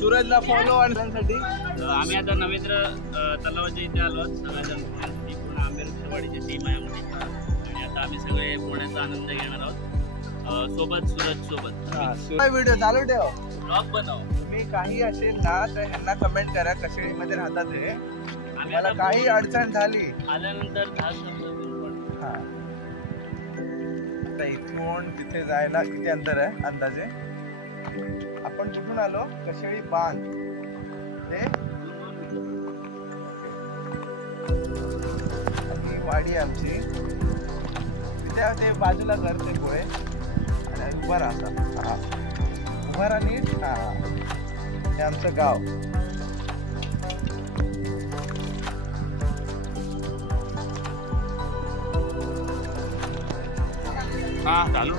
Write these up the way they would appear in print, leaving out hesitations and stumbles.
सूरजला फॉलो आणण्यासाठी आम्ही आता नवेंद्र तलावाच्या इथे आलो सगळ्या पूर्ण आंबेरवाडीची टीम आहे आमची आणि आता आम्ही सगळे पोहण्याचा आनंद घेणार आहोत सोबत सूरज सोबत. व्हिडिओ चालू ठेव, ब्लॉग बनव. तुम्ही काही असेल ना तर ह्यांना कमेंट करा कशेळीमध्ये राहतात हे. मला काही अडचण झाली आल्यानंतर आता इथून तिथे जायला किती अंतर आहे अंदाजे? आपण कुठून आलो? कशेळी बांध ते वाडी आमची तिथे ते बाजूला घर ते पुढे आणि उभा राहा उभा राहा नीट. हा हे आमचं गाव. हा चालू.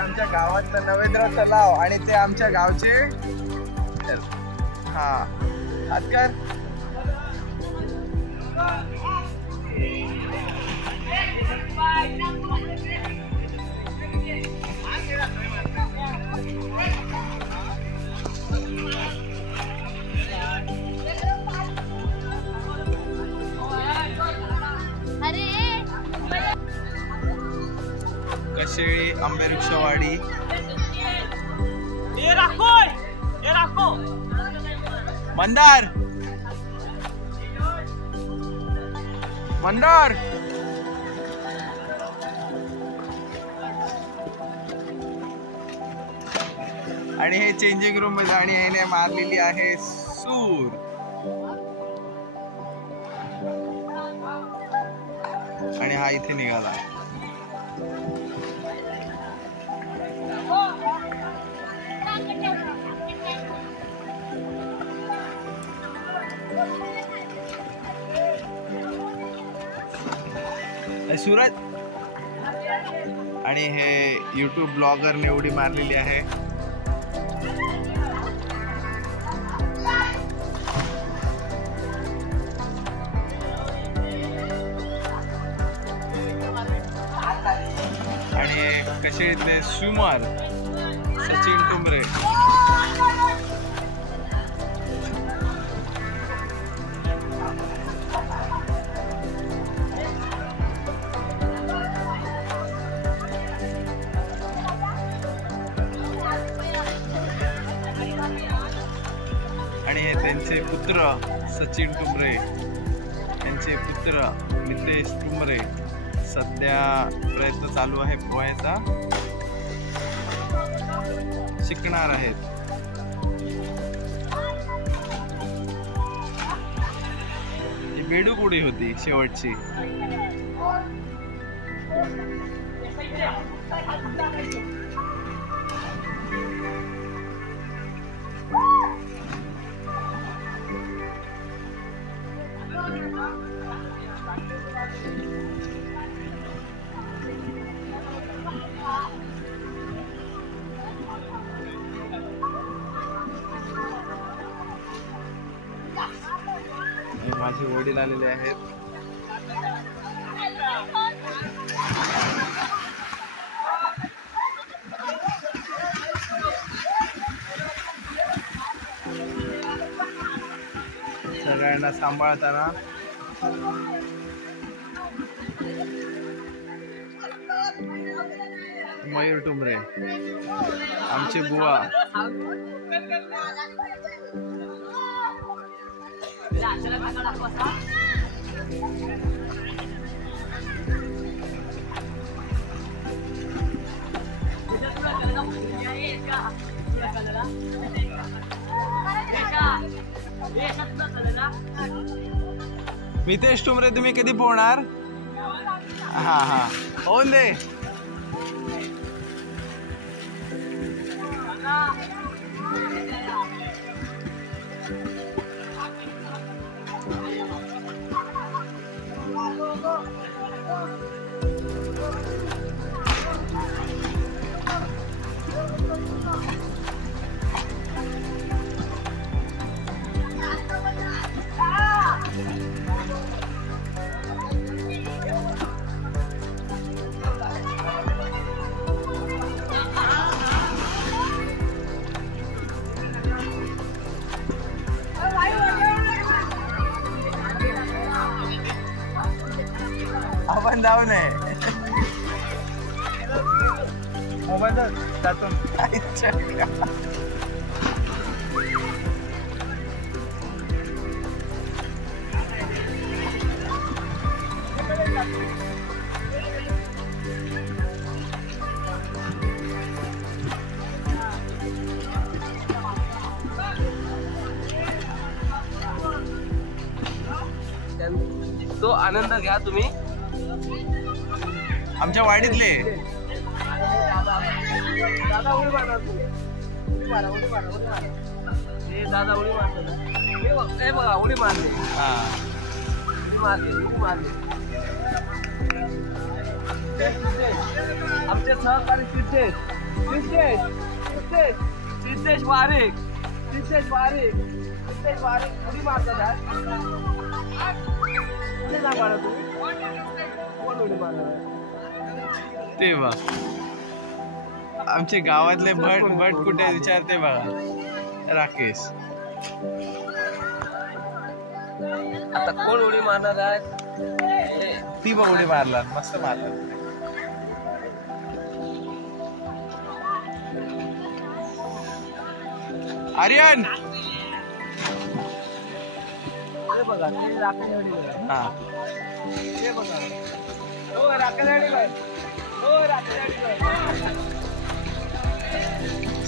आमच्या गावातलं नवेंद्र तलाव आणि ते आमच्या गावचे हा हातकर. कशेळी आंबेवृक्षवाडी मंदार मंदार. आणि हे चेंजिंग रूम मध्ये आणि याने मारलेली आहे सूर. आणि हा इथे निघाला. सूरज आणि हे यूट्यूब ब्लॉगरने उडी मारलेली आहे. आणि कशेळीतले स्विमर सचिन टुमरे. आणि हे त्यांचे पुत्र सचिन टुमरे, त्यांचे पुत्र नितेश टुमरे. सध्या प्रयत्न चालू आहे पोहायचा, शिकणार आहेत. ही बेडूक उडी होती शेवटची. माझे वडील आलेले आहेत. सगळ्यांना सांभाळताना मयूर टुमरे आमचे बुवा. मितेश टुमरे तुम्ही कधी पोहणार? हा हा होऊन दे. आपण जाऊ नये. मोबाईल त्यातून तो आनंद घ्या तुम्ही. आमच्या वाडीतले दादा उडी मारणार. हे दादा उडी मारतो. हे बघा उडी मारली. उडी मारली. आमचे सहकारी सिद्धेश वारीक उडी मारतात. कोण उडी मारणार? ते बघ आमचे गावातले भट कुठे विचारते बघा. राकेश आता कोण उडी मारणार आहे? ती बघ उडी मारला. मस्त मारला. आर्यन हे बघा ते राकेश. हा हे बघा हो राकेश.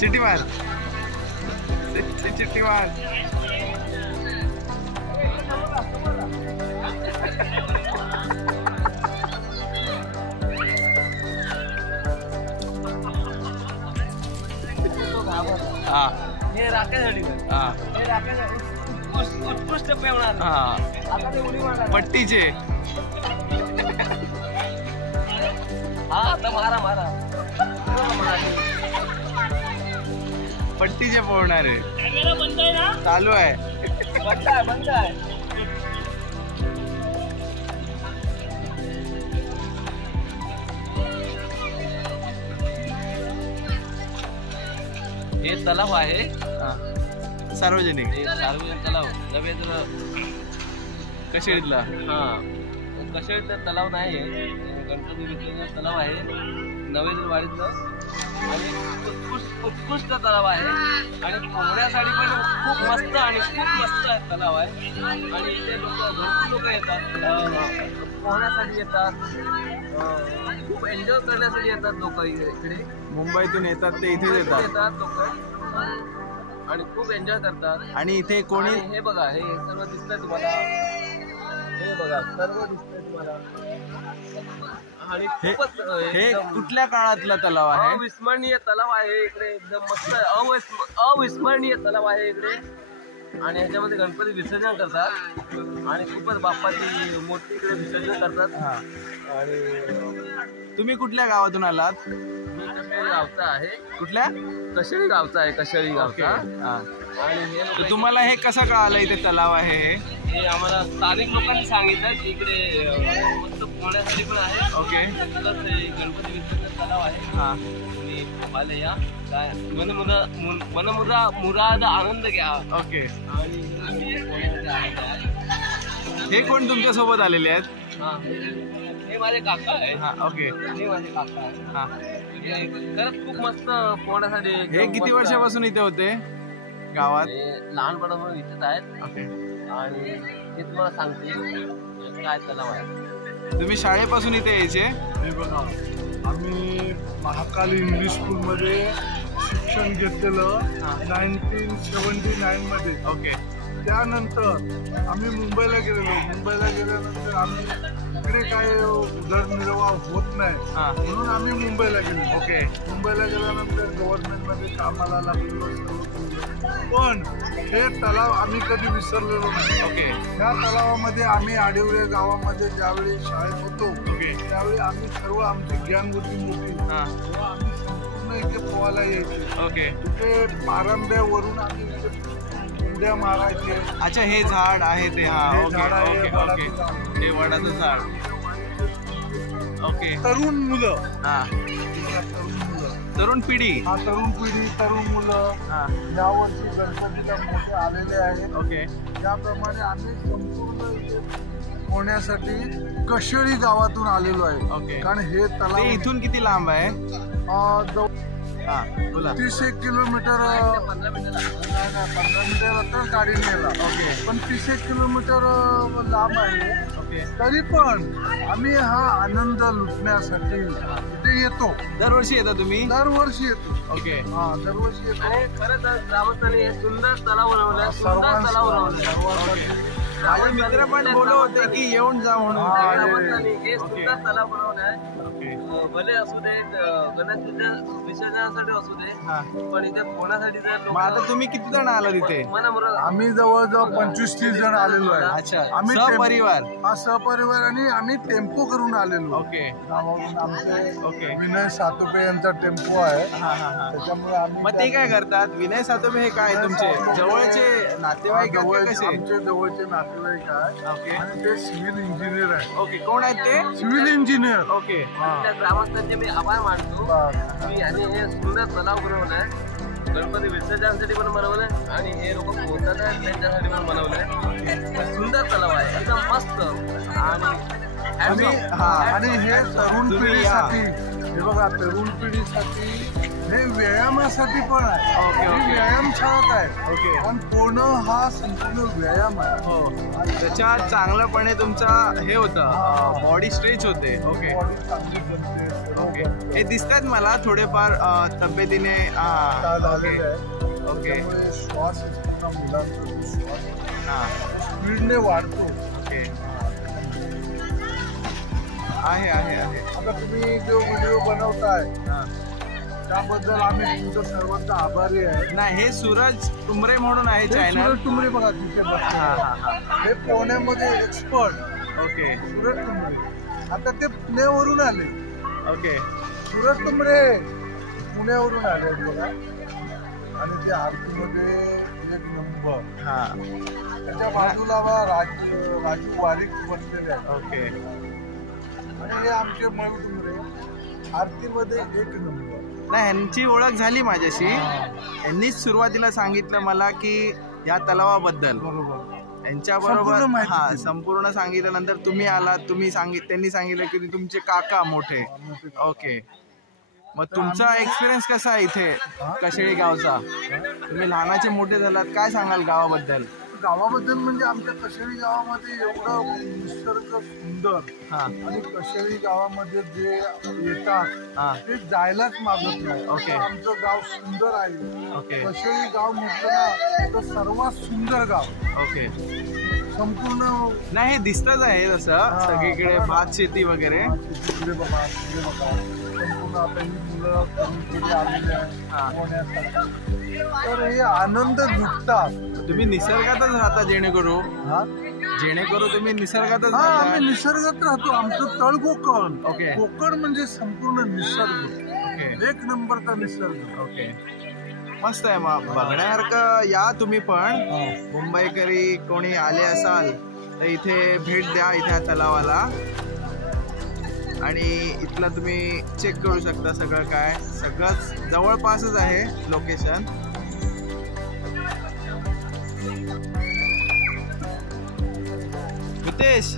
चिट्टी मार. चिट्टी मार. हा हे राकेश. हा हे राकेश उत्कृष्ट पेवणार. हा आता ते उडी मारणार. पट्टीचे. हा आता मारा. पट्टीचे पोहणारे बंद आहे ना? चालू आहे. बंद आहे. हे तलाव आहे. सार्वजनिक हे सार्वजनिक तलाव. नवेंद्र कशेळीतला. हा कशेळीतला तलाव नाही आहे. गणपती विसर्जन तलाव आहे नवेंद्रवाडीतलं. आणि उत्कृष्ट तलाव आहे. आणि पोहण्यासाठी पण खूप मस्त तलाव आहे. आणि इथे भरपूर लोक येतात. पोहण्यासाठी येतात. खूप एन्जॉय करण्यासाठी येतात लोक इकडे. मुंबईतून येतात ते इथे येतात लोक आणि खूप एन्जॉय करतात. आणि इथे कोणी हे बघा हे सर्व दिसतंय तुम्हाला. हे बघा सर्व दिसतंय तुम्हाला. आणि खूपच हे कुठल्या काळातला तलाव आहे? अविस्मरणीय तलाव आहे इकडे. एकदम मस्त अविस्मरणीय तलाव आहे इकडे. आणि ह्याच्यामध्ये गणपती विसर्जन करतात. आणि खूपच बाप्पाची मूर्ती इकडे विसर्जन करतात. आणि तुम्ही कुठल्या गावातून आलात? मी कशेळी गावचा आहे. कुठल्या? कशेळी गावचा आहे. कशेळी गावचा. आणि हे तर तुम्हाला हे कसं कळालं इथे तलाव आहे? हे आम्हाला स्थानिक लोकांनी सांगितलं की इकडे मस्त पोहण्यासाठी पण आहे. ओके. प्लस हे गणपती विसर्जन तलाव आहे. हा तुम्ही आले या. काय मुराद आनंद घ्या. ओके. आणि हे कोण तुमच्या सोबत आलेले आहेत? हे माझे काका आहे. हा ओके. हे माझे काका आहे. हा खरंच खूप मस्त पोहण्यासाठी. हे किती वर्षापासून इथे होते गावात? लहानपणापासून इथेच आहेत. ओके. आणि हे तुम्हाला सांगते काय तलाव आहे. तुम्ही शाळेपासून इथे यायचे? हे बघा आम्ही महाकाली इंग्लिश स्कूलमध्ये शिक्षण घेतलेलं 1979 मध्ये. ओके. त्यानंतर आम्ही मुंबईला गेलेलो. मुंबईला गेल्यानंतर आम्ही इकडे काय उदरनिर्वाह होत नाही म्हणून आम्ही मुंबईला गेलो. ओके. मुंबईला गेल्यानंतर गव्हर्नमेंटमध्ये कामाला लागलेलो. पण हे तलाव आम्ही कधी विसरलेलो नाही. ओके. ह्या तलावामध्ये आम्ही आडिवरे गावामध्ये ज्यावेळी शाळेत होतो ओके. त्यावेळी आम्ही सर्व आमची गँग होती मोठी. हा. तेव्हा आम्ही संपूर्ण इथे पोहायला यायचे. ओके. इथे पारंब्यावरून आम्ही उड्या मारायचे. अच्छा, हे झाड आहे ते. हा. हे ओके झाड आहे, ओके ओके. वडाचं झाड. हे वडाचं झाड. ओके. तरुण मुलं. हा. तरुण मुलं. तरुण पिढी. हा, तरुण पिढी, तरुण मुलं हा. यावर्षी गणपतीला मोठे आलेले आहेत. ओके. त्याप्रमाणे आम्ही संपूर्ण इथे पोहण्यासाठी कशेळी गावातून आलेलो आहे. ओके. कारण हे ते तलाव इथून किती लांब आहे? हा, बोला. 30 किलोमीटर 15 मिनिटात गाडी नेला. ओके. पण 30 किलोमीटर लांब आहे. ओके. तरी पण आम्ही हा आनंद लुटण्यासाठी इथे येतो. दरवर्षी येता तुम्ही? दरवर्षी येतो. ओके. हा, दरवर्षी येतो. आणि खरं तर ग्रामस्थांनी हे सुंदर तलाव बनवला. सुंदर तलाव बनवला. माझे मित्र पण बोलत होते की येऊन जा म्हणून. ग्रामस्थांनी हे सुंदर तलाव बनवलाय. ओके. भले असू दे गणेशच्या विसर्जनासाठी असू दे हा. पण इथे पोहण्यासाठी जर मग आता तुम्ही किती जण आला तिथे? मनाबरोबर आम्ही जवळजवळ 25-30 जण आलेलो आहे. अच्छा, आम्ही सहपरिवार? हा, सहपरिवार. आणि आम्ही टेम्पो करून आलेलो. ओके. गावावरून आमचे ओके. विनय सातोपे यांचा टेम्पो आहे. हा हा हा. त्याच्यामुळे आम्ही मग ते काय करतात? विनय सातोबे हे काय तुमचे जवळचे नातेवाईक आहेत का कसे? आमचे जवळचे नातेवाईक आहे. ओके. आणि ते सिव्हिल इंजिनियर आहे. ओके. कोण आहेत ते? Civil engineer. ओके. त्या ग्रामस्थांचे मी आभार मानतो की यांनी हे सुंदर तलाव बनवलाय. गणपती विसर्जनासाठी पण बनवलंय आणि हे लोक पोहतात त्यांच्यासाठी पण बनवलंय. सुंदर तलाव आहे, एकदम मस्त. आणि आणि हे तरुण पिढीसाठी, हे बघा, तरुण पिढीसाठी हे व्यायामासाठी पण आहे. Okay, okay. ही व्यायामशाळा आहे. ओके. पण पोहणं हा संपूर्ण व्यायाम आहे. हो. त्याच्यात चांगलंपणे तुमचा हे होतं, बॉडी स्ट्रेच होते. ओके. बॉडी चांगली बनते. ओके. हे दिसतात मला थोडेफार तब्येतीने. हा. ओके. ओके. त्यामुळे श्वास असताना मुलांचा जो श्वास हा. स्पीडने वाढतो. ओके. आहे आहे आहे. आता तुम्ही जो व्हिडिओ बनवताय हा. त्याबद्दल आम्ही तुमचं सर्वांचा आभारी आहे. नाही, हे सूरज टुमरे म्हणून आहे हे चॅनल. सूरज टुमरे बघा तिथे हा हा हा. हे पोहण्यामध्ये एक्सपर्ट ओके. सूरज टुमरे. आता ते पुण्यावरून आले. ओके. सूरज टुमरे पुण्यावरून आले बघा. आणि ते आरतीमध्ये एक नंबर. हा. त्याच्या बाजूला राजू वारीक बसलेले आहेत. ओके. आणि हे आमचे मयूर टुमरे आरतीमध्ये एक नंबर. नाही, ह्यांची ओळख झाली माझ्याशी. यांनीच सुरुवातीला सांगितलं मला की या तलावाबद्दल. बरोबर. यांच्याबरोबर संपूर्ण माहिती हा दिली. संपूर्ण सांगितल्यानंतर तुम्ही आलात. त्यांनी सांगितलं की तुमचे काका मोठे. ओके. मग तुमचा एक्सपिरियन्स कसा आहे इथे कशेळी गावचा? तुम्ही लहानाचे मोठे झालात, काय सांगाल गावाबद्दल? गावाबद्दल म्हणजे आमच्या कशेळी गावामध्ये एवढं निसर्ग सुंदर. हा. आणि कशेळी गावामध्ये जे येतात हा. ते जायलाच मागत नाही. ओके. आमचं गाव सुंदर आहे. ओके. कशेळी गाव म्हटलं ना तर सर्वात सुंदर गाव. ओके. संपूर्ण नाही, हे दिसतच आहे तसं सगळीकडे भात शेती वगैरे. तिकडे बघा, तिकडे बघा. संपूर्ण आता ही मुलं पुढे आलेली आहेत पोहण्यासाठी. तर हे आनंद लुटतात. तुम्ही निसर्गातच राहता जेणेकरून तुम्ही निसर्गातच हा, राहता. आम्ही निसर्गात राहतो. आमचं तळ कोकण. ओके. कोकण म्हणजे संपूर्ण निसर्ग. ओके. एक नंबरचा निसर्ग. ओके. मस्त आहे. मग बघण्यासारखं या तुम्ही पण. मुंबईकरी कोणी आले असाल तर इथे भेट द्या, इथे तलावाला. आणि इथलं तुम्ही चेक करू शकता सगळं काय. सगळंच जवळपासच आहे लोकेशन. हितेश,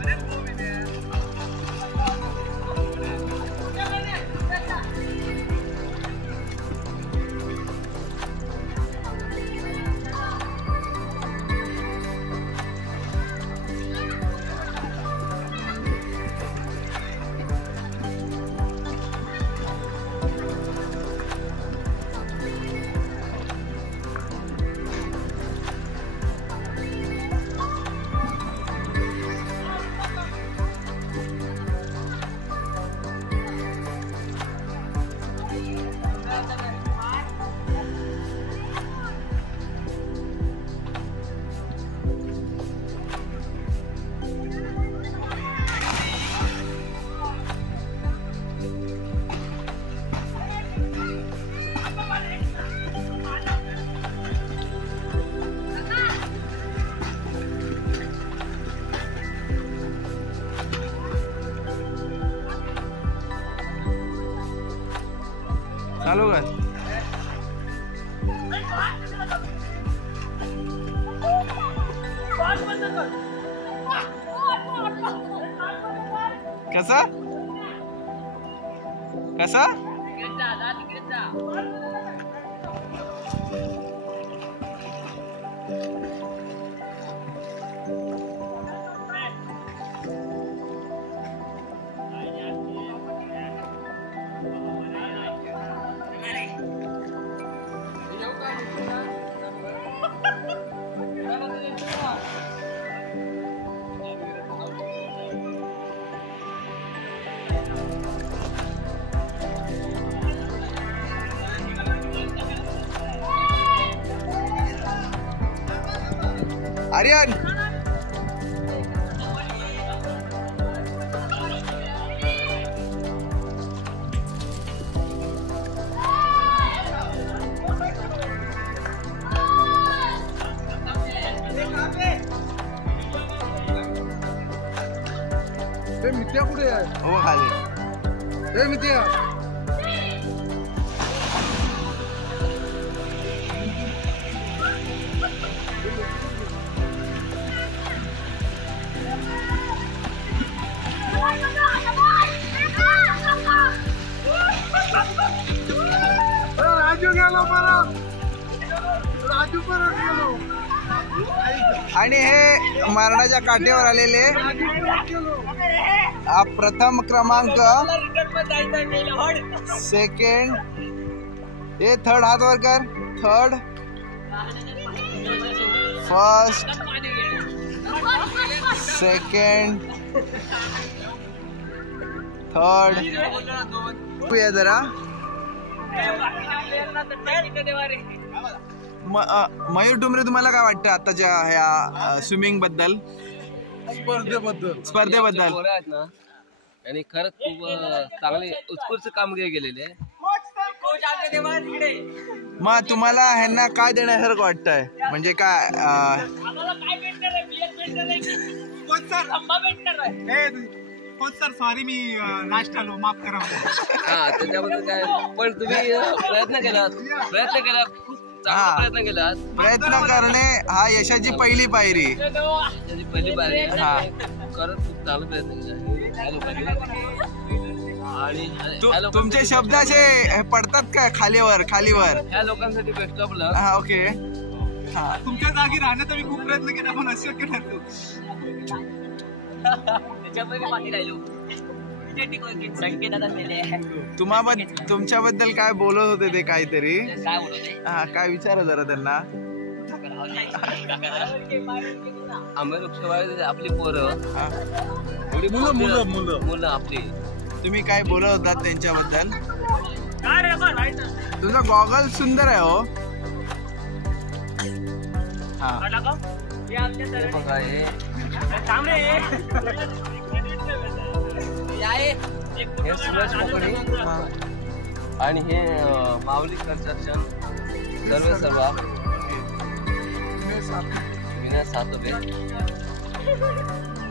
चालू कर. कसा कसा आर्यन मित्या कुठे आहे? हो खाली मित्या राजू गेलो परत राजू परत गेलो. आणि हे मारणाच्या काठेवर आलेले प्रथम क्रमांक, सेकंड, हे थर्ड, हात वर कर, थर्ड, फर्स्ट, सेकंड, थर्ड. जरा मयूर डुमरे, तुम्हाला काय वाटतं आताच्या ह्या स्विमिंग बद्दल, स्पर्धेबद्दल? आहेत ना, आणि खरंच खूप चांगले उत्कृष्ट कामगिरी केलेली आहे. मग तुम्हाला ह्यांना काय देण्यासारखं वाटतंय, म्हणजे काय सर सॉरी मी लास्ट आलो, माफ करा. हा, त्याच्याबद्दल काय, पण तुम्ही प्रयत्न केला खूप चांगला प्रयत्न केला. प्रयत्न करणे हा यशाची पहिली पायरी. त्याची पहिली पायरी आहे. हा, खरंच खूप चांगला प्रयत्न केला ह्या लोकांनी. आणि तुमचे शब्द असे पडतात का खालीवर खालीवर? ह्या लोकांसाठी बेस्ट ऑफ लक. हा, ओके. हा, तुमच्या जागी राहण्याचा मी खूप प्रयत्न केला पण अशक्य ठरतो. तुमच्याबद्दल काय बोलत होते ते काहीतरी? हा, काय विचारा जरा त्यांना. आंबे वृक्षवाडी आपली पोरं, मुलं आपली. तुम्ही काय बोलत होतात त्यांच्याबद्दल? तुझा गॉगल सुंदर आहे हो. हा, बघा हे सुरज कोकणी आणि हे माऊली कन्स्ट्रक्शन, सर्व विनय सातोबे.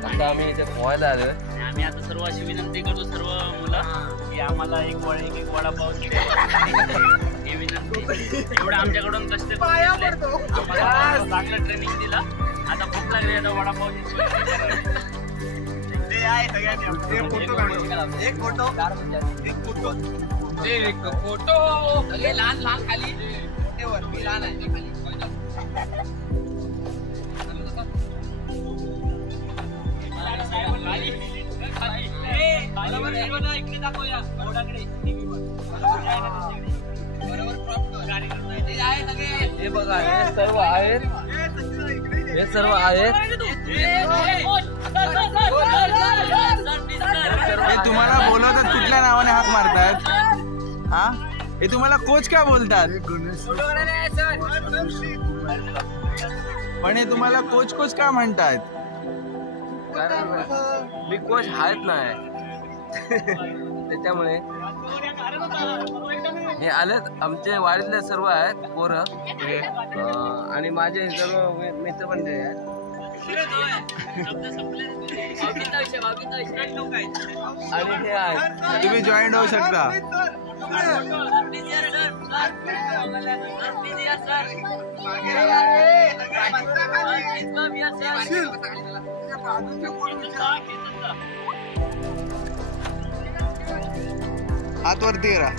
आता आम्ही इथे पोहायला आलोय. आम्ही आता सर्व अशी विनंती करतो सर्व मुलं की आम्हाला एक वडापाव हे विनंती. एवढं आमच्याकडून कष्ट करून आम्हाला चांगलं ट्रेनिंग दिलं. आता भूक लागली, आता वडापाव लहान लहान खाली मी लहान आहे खाली. इकडे दाखवूया हे बघा, हे सर्व आहेत, हे सर्व आहेत. हे तुम्हाला बोलवतात कुठल्या नावाने हाक मारतात? हा, हे तुम्हाला कोच काय बोलतात? पण हे तुम्हाला कोच कोच का म्हणतात? कारण बिग कोच आहेत नाही त्याच्यामुळे हे आलेत. आमचे वाडीतले सर्व आहेत पोरं आणि माझे सर्व मित्र पण ते आहेत. आणि हे आहेत, तुम्ही जॉईंट होऊ शकता. हात वरती करा.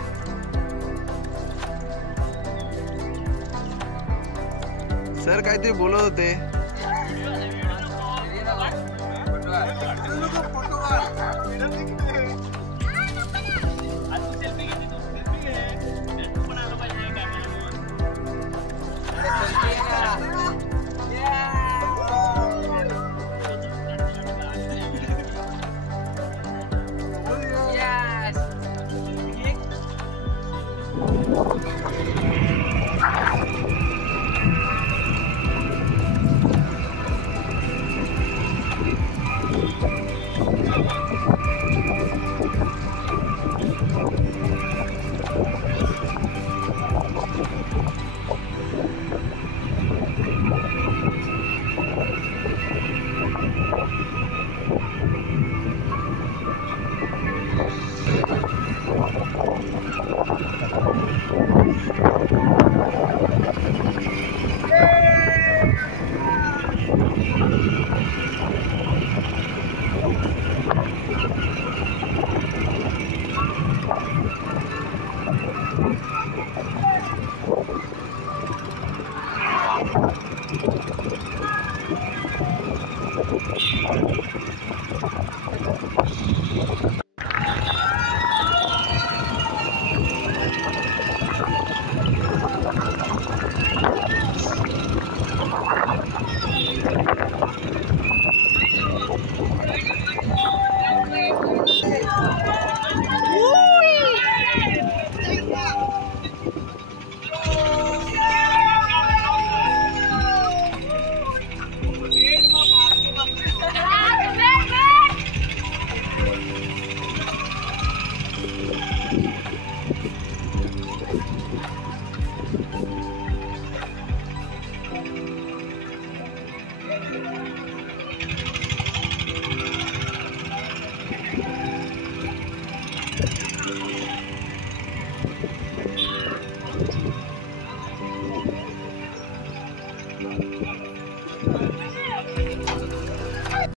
सर काहीतरी बोलत होते.